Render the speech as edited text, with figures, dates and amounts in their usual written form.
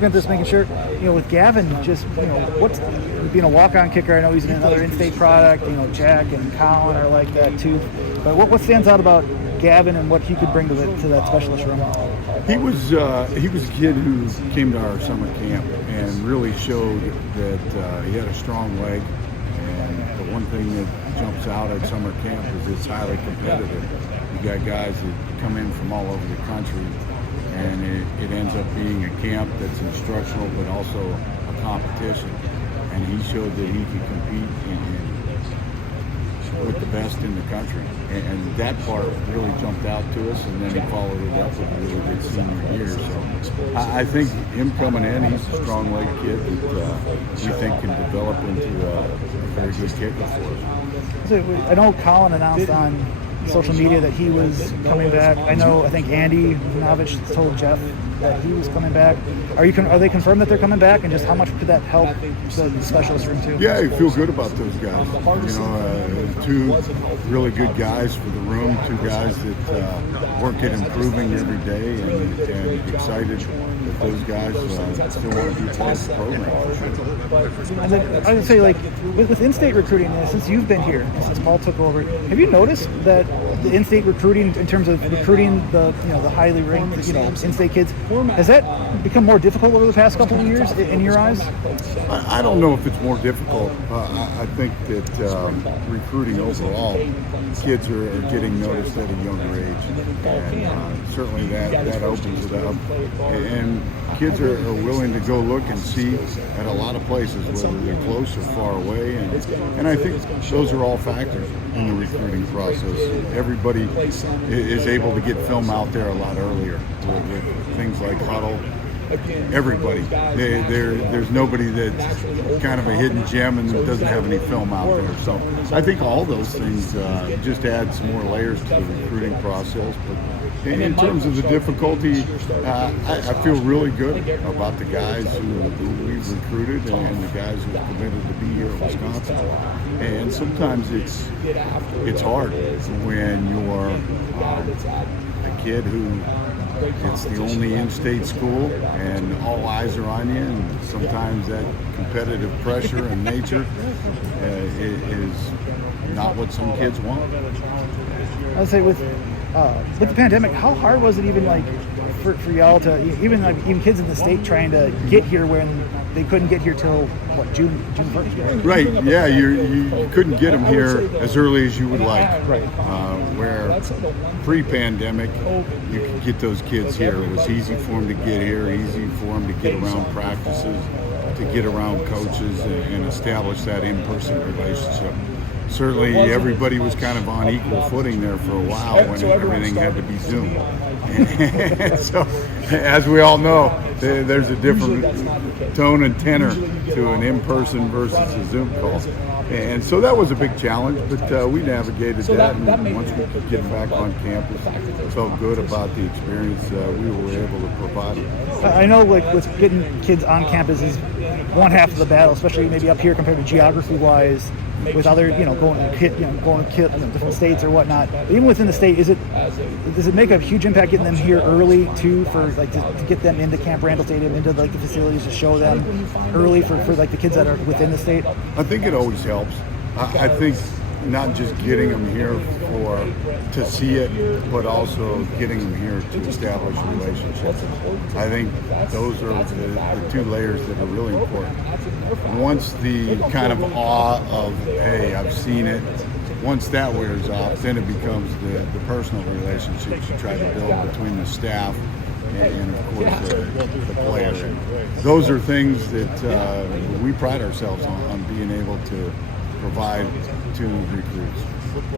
At this, making sure, with Gavin, just, what's being a walk-on kicker. I know he's another in-state product. Jack and Colin are like that too. But what stands out about Gavin and what he could bring to that specialist room? He was a kid who came to our summer camp and really showed that he had a strong leg. And the one thing that jumps out at summer camp is it's highly competitive. You got guys that come in from all over the country. And it ends up being a camp that's instructional, but also a competition. And he showed that he could compete with the best in the country. And that part really jumped out to us, and then he followed it up with a really good senior year. So I think him coming in, he's a strong-legged kid that we think can develop into a very good kicker for us. I know Colin announced on social media that he was coming back. I think Andy Novich told Jeff that he was coming back. Are they confirmed that they're coming back, and just how much could that help the specialist room too? Yeah, I feel good about those guys. Two really good guys for the room. Two guys that work at improving every day, and excited that those guys still want to be part of the program. And then I would say, with in-state recruiting, since you've been here, since Paul took over, have you noticed that the in-state recruiting, in terms of recruiting the highly ranked in-state kids, has that become more difficult over the past couple of years in your eyes? I don't know if it's more difficult. I think that recruiting overall, kids are getting noticed at a younger age, and certainly that opens it up. And kids are willing to go look and see at a lot of places, whether they're close or far away, and I think those are all factors in the recruiting process. Everybody is able to get film out there a lot earlier with things like Huddle. Everybody. There's nobody that's kind of a hidden gem and doesn't have any film out there. So I think all those things just add some more layers to the recruiting process. But in terms of the difficulty, I feel really good about the guys who we've recruited and the guys who are committed to be here in Wisconsin. And sometimes it's hard when you're a kid who it's the only in-state school and all eyes are on you, and sometimes that competitive pressure and nature is not what some kids want. I would say with the pandemic, how hard was it even for y'all to even kids in the state trying to get here when they couldn't get here till June 1st? Right. Yeah, you couldn't get them here as early as you would like. Right. Where pre-pandemic, you could get those kids here. It was easy for them to get here, easy for them to get around practices, to get around coaches, and establish that in-person relationship. Certainly, everybody was kind of on equal footing there for a while when everything had to be Zoom. And so, as we all know, there's a different tone and tenor to an in-person versus a Zoom call. And so that was a big challenge, but we navigated that, and once we could get back on campus, felt good about the experience we were able to provide. I know, with getting kids on campus is one half of the battle, especially maybe up here compared to geography-wise, with other, going to different states or whatnot. But even within the state, does it make a huge impact getting them here early too, for to get them into Camp Randall Stadium, into the facilities, to show them early for the kids that are within the state? I think it always helps. I think not just getting them here to see it, but also getting them here to establish relationships. I think those are the two layers that are really important. Once the kind of awe of, hey, I've seen it, once that wears off, then it becomes the personal relationships you try to build between the staff and of course the player. Those are things that we pride ourselves on being able to provide to recruits.